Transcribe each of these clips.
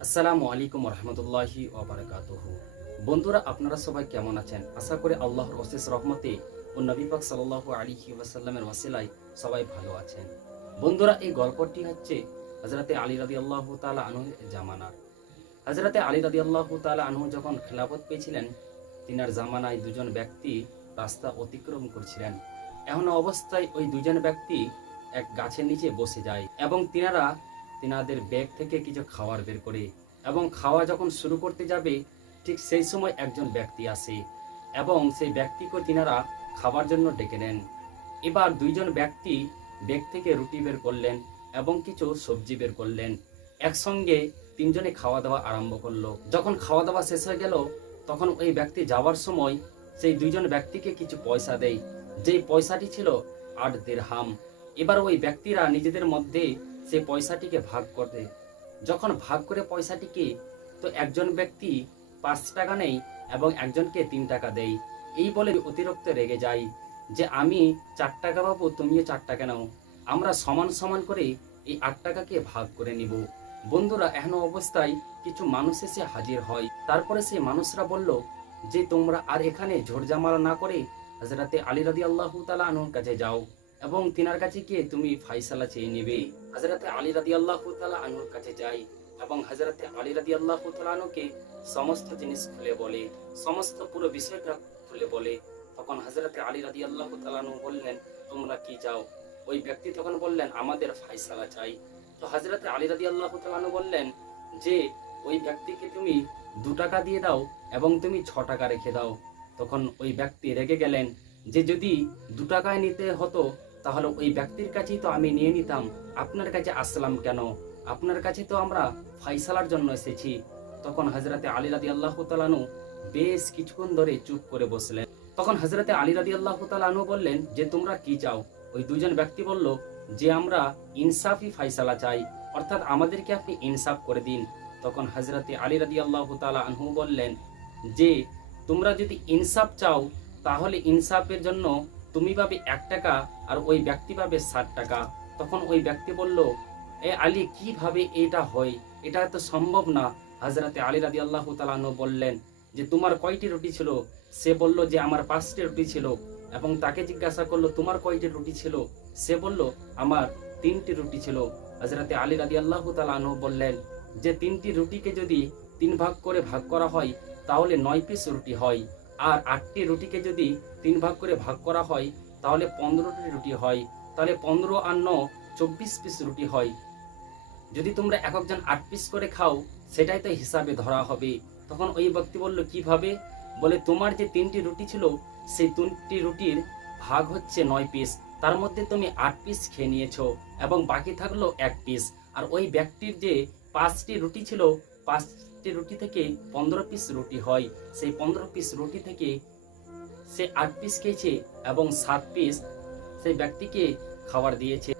আসসালামু আলাইকুম রহমতুল্লাহি ওয়া বারাকাতুহু। বন্ধুরা, আপনারা সবাই কেমন আছেন? আশা করি আল্লাহর অশেষ রহমতে ও নবী পাক সাল্লাল্লাহু আলাইহি ওয়াসাল্লামের ওয়াসিলায় সবাই ভালো আছেন। বন্ধুরা, এই গল্পটি হচ্ছে হযরতে আলী রাদিয়াল্লাহু তাআলা আনহুর জামানার। হযরতে আলী রাদিয়াল্লাহু তাআলা আনহু যখন খেলাফত পেয়েছিলেন, তিনার জামানায় দুজন ব্যক্তি রাস্তা অতিক্রম করছিলেন। এমন অবস্থায় ওই দুজন ব্যক্তি এক গাছের নিচে বসে যায় এবং তিনাদের ব্যাগ থেকে কিছু খাবার বের করে এবং খাওয়া যখন শুরু করতে যাবে, ঠিক সেই সময় একজন ব্যক্তি আসে এবং সেই ব্যক্তিকে তিনারা খাবার জন্য ডেকে নেন। এবার দুইজন ব্যক্তি ব্যাগ থেকে রুটি বের করলেন এবং কিছু সবজি বের করলেন। একসঙ্গে তিনজনে খাওয়া দাওয়া আরম্ভ করলো। যখন খাওয়া দাওয়া শেষ হয়ে গেল, তখন ওই ব্যক্তি যাওয়ার সময় সেই দুইজন ব্যক্তিকে কিছু পয়সা দেয়, যেই পয়সাটি ছিল 8 দিরহাম। এবার ওই ব্যক্তিরা নিজেদের মধ্যে সেই পয়সাটিকে ভাগ করে। যখন ভাগ করে পয়সাটিকে, তো একজন ব্যক্তি 5 টাকা নেই এবং একজনকে 3 টাকা দেয়। এই বলে অতিরিক্ত রেগে যায় যে আমি 4 টাকা পাবো, তুমিও 4 টাকা নাও, আমরা সমান সমান করে এই 8 টাকাকে ভাগ করে নিব। বন্ধুরা, এহেন অবস্থায় কিছু মানুষ এসে হাজির হয়। তারপরে সেই মানুষরা বলল যে তোমরা আর এখানে ঝড়ঝামেলা না করে হযরতে আলী রাদিয়াল্লাহু তাআলা আনহুর কাছে যাও এবং তিনার কাছে গিয়ে তুমি ফায়সালা চেয়ে নেবে। হযরতে আলী রাদিয়াল্লাহু তাআলা আনহুর কাছে যাই এবং হযরতে আলী রাদিয়াল্লাহু তাআলা আনহুকে সমস্ত জিনিস খুলে বলে, সমস্ত পুরো বিষয়টা খুলে বলে। তখন হযরতে আলী রাদিয়াল্লাহু তাআলা আনহু বললেন, তোমরা কি চাও? ওই ব্যক্তি তখন বললেন, আমাদের ফায়সালা চাই। তো হযরতে আলী রাদিয়াল্লাহু তাআলা আনহু বললেন যে ওই ব্যক্তিকে তুমি 2 টাকা দিয়ে দাও এবং তুমি 6 টাকা রেখে দাও। তখন ওই ব্যক্তি রেগে গেলেন যে যদি 2 টাকায় নিতে হতো তাহলে ওই ব্যক্তির কাছেই তো আমি নিয়ে নিতাম, আপনার কাছে আসলাম কেন? আপনার কাছে তো আমরা ফায়সালার জন্য এসেছি। তখন হযরতে আলী রাদিয়াল্লাহু তাআলা আনহু বেশ কিছুক্ষণ ধরে চুপ করে বসলেন। তখন হযরতে আলী রাদিয়াল্লাহু তাআলা আনহু বললেন যে তোমরা কি চাও? ওই দুজন ব্যক্তি বলল যে আমরা ইনসাফি ফায়সালা চাই, অর্থাৎ আমাদেরকে আপনি ইনসাফ করে দিন। তখন হযরতে আলী রাদিয়াল্লাহু তাআলা আনহু বললেন যে তোমরা যদি ইনসাফ চাও তাহলে ইনসাফের জন্য তুমি পাবে 1 টাকা আর ওই ব্যক্তি পাবে 60 টাকা। তখন ওই ব্যক্তি বলল, এ আলী, কিভাবে এটা হয়? এটা তো সম্ভব না। হযরতে আলী রাদিয়াল্লাহু তাআলা আনহু বললেন যে তোমার কয়টি রুটি ছিল? সে বলল যে আমার 5টি রুটি ছিল। এবং তাকে জিজ্ঞাসা করলো তোমার কয়টি রুটি ছিল? সে বলল আমার 3টি রুটি ছিল। হযরতে আলী রাদিয়াল্লাহু তাআলা আনহু বললেন যে 3টি রুটিকে যদি 3 ভাগ করে ভাগ করা হয় তাহলে 9 পিস রুটি হয়, আর 8টি রুটিকে যদি 3 ভাগ করে ভাগ করা হয় তাহলে 15টি রুটি হয়। তাহলে 15 আর 9 24 পিস রুটি হয়। যদি তোমরা এক একজন 8 পিস করে খাও সেটাই তো হিসাবে ধরা হবে। তখন ওই ব্যক্তি বলল কিভাবে? বলে তোমার যে 3টি রুটি ছিল সেই 3টি রুটির ভাগ হচ্ছে 9 পিস, তার মধ্যে তুমি 8 পিস খেয়ে নিয়েছো এবং বাকি থাকলো 1 পিস। আর ওই ব্যক্তির যে 5টি রুটি ছিল, 5টি রুটি থেকে 15 পিস রুটি হয়। সেই 15 পিস রুটি থেকে সে 8 পিস খেয়েছে এবং 7 পিস সেই ব্যক্তিকে খাবার দিয়েছে।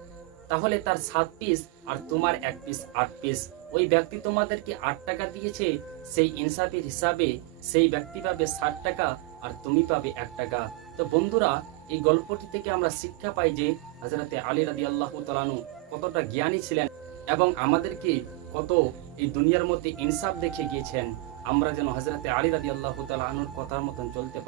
তাহলে তার 7 পিস আর তোমার 1 পিস 8 পিস। ওই ব্যক্তি তোমাদেরকে 8 টাকা দিয়েছে, সেই ইনসাফের হিসাবে সেই ব্যক্তি পাবে 60 টাকা আর তুমি পাবে 1 টাকা। তো বন্ধুরা, এই গল্পটি থেকে আমরা শিক্ষা পাই যে হযরতে আলী রাদিয়াল্লাহু তাআলা আনহু কতটা জ্ঞানী ছিলেন এবং আমাদেরকে কত এই দুনিয়ার মধ্যে ইনসাফ দেখিয়ে গিয়েছেন। আমরা যেন হযরতে আলী রাদিয়াল্লাহু তাআলা আনহুর কথার মতন চলতে পারি।